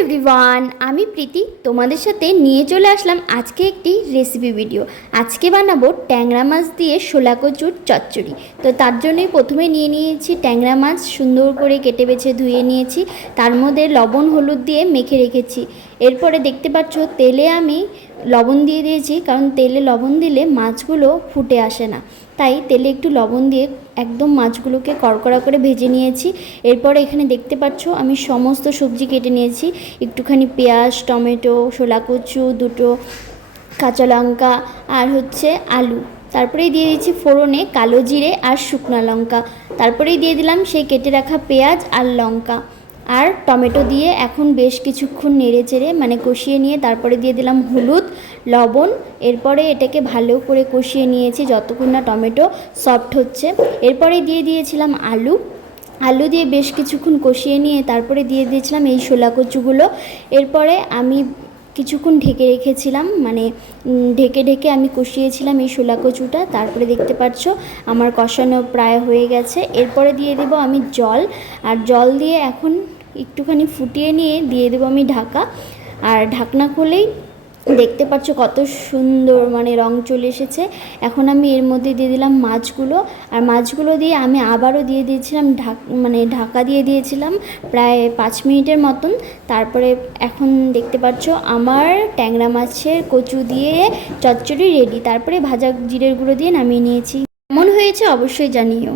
Everyone, আমি প্রীতি তোমাদের সাথে নিয়ে চলে আসলাম আজকে একটি রেসিপি ভিডিও। আজকে বানাবো ট্যাংরা মাছ দিয়ে শোলা কচুর চচ্চড়ি। তো তার জন্যই প্রথমে নিয়ে নিয়েছি ট্যাংরা মাছ, সুন্দর করে কেটে বেছে ধুয়ে নিয়েছি, তার মধ্যে লবণ হলুদ দিয়ে মেখে রেখেছি। এরপরে দেখতে পাচ্ছ তেলে আমি লবণ দিয়ে দিয়েছি, কারণ তেলে লবণ দিলে মাছগুলো ফুটে আসে না, তাই তেলে একটু লবণ দিয়ে একদম মাছগুলোকে কড়কড়া করে ভেজে নিয়েছি। এরপরে এখানে দেখতে পাচ্ছ আমি সমস্ত সবজি কেটে নিয়েছি, একটুখানি পেঁয়াজ, টমেটো, শোলা কচু, দুটো কাঁচা লঙ্কা আর আলু। তারপরেই দিয়ে দিচ্ছি ফোড়নে কালো জিরে আর শুকনো লঙ্কা। তারপরেই দিয়ে দিলাম সেই কেটে রাখা পেঁয়াজ আর লঙ্কা আর টমেটো দিয়ে এখন বেশ কিছুক্ষণ নেড়ে চেড়ে কষিয়ে নিয়ে তারপরে দিয়ে দিলাম হলুদ, লবণ। এরপরে এটাকে ভালো করে কষিয়ে নিয়েছি যতক্ষণ না টমেটো সফট হচ্ছে। এরপরে দিয়ে দিয়েছিলাম আলু দিয়ে বেশ কিছুক্ষণ কষিয়ে নিয়ে তারপরে দিয়ে দিয়েছিলাম এই শোলা কচুগুলো। এরপরে আমি কিছুক্ষণ ঢেকে রেখেছিলাম, ঢেকে ঢেকে আমি কষিয়েছিলাম এই শোলা কচুটা। তারপরে দেখতে পাচ্ছ আমার কষানো প্রায় হয়ে গেছে। এরপরে দিয়ে দেবো আমি জল, আর জল দিয়ে এখন একটুখানি ফুটিয়ে নিয়ে দিয়ে দেবো আমি ঢাকা। আর ঢাকনা খুলেই দেখতে পাচ্ছ কত সুন্দর রং চলে এসেছে। এখন আমি এর মধ্যে দিয়ে দিলাম মাছগুলো, আর মাছগুলো দিয়ে আমি আবারও দিয়ে দিয়েছিলাম ঢাকা দিয়ে দিয়েছিলাম প্রায় 5 মিনিটের মতন। তারপরে এখন দেখতে পাচ্ছ আমার ট্যাংরা মাছের কচু দিয়ে চচ্চড়ি রেডি। তারপরে ভাজা জিরের গুঁড়ো দিয়ে নামিয়ে নিয়েছি। কেমন হয়েছে অবশ্যই জানিও।